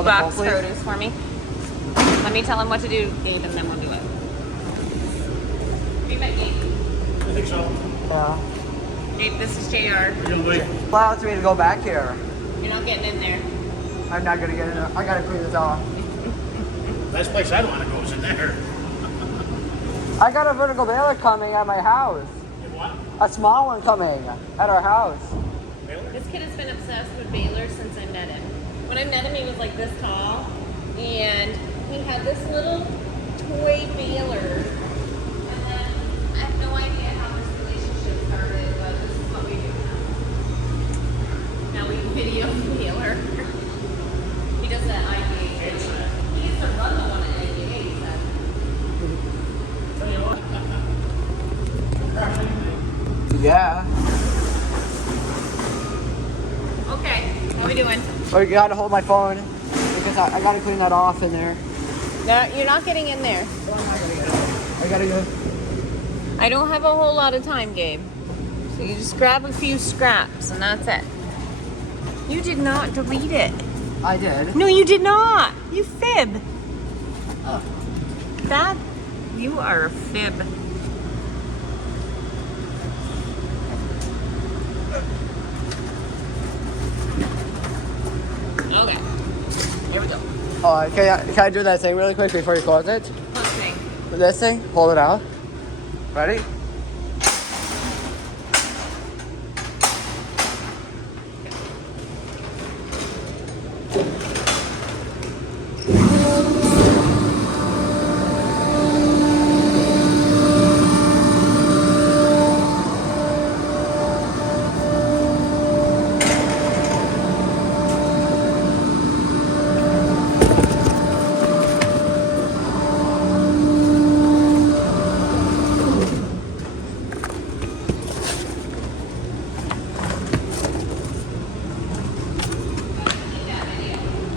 you box phone, please? produce for me? Let me tell him what to do, Gabe, and then we'll do it. Be back, Gabe. I think so. Yeah. Gabe, this is JR. We're gonna wait. Allows me to go back here. You're not getting in there. I'm not gonna get in there. I gotta clean this off. Last place I'd want to go is in there. I got a vertical baler coming at my house. You what? A small one coming at our house. This kid has been obsessed with balers since I met him. When I met him, he was like this tall, and he had this little toy baler. And then I have no idea how this relationship started, but this is what we do now. Now we video baler. He does that IGA. He gets to run the one at IGA, he said. Tell you what. Yeah. Okay, how we doing? But you gotta hold my phone because I gotta clean that off in there. No, you're not getting in there. I gotta go. I don't have a whole lot of time, Gabe. So you just grab a few scraps and that's it. You did not delete it. I did. No, you did not. You fib. Oh. That, you are a fib. Okay, here we go. Oh, can I do that thing really quick before you close it? What thing? This thing, hold it out. Ready?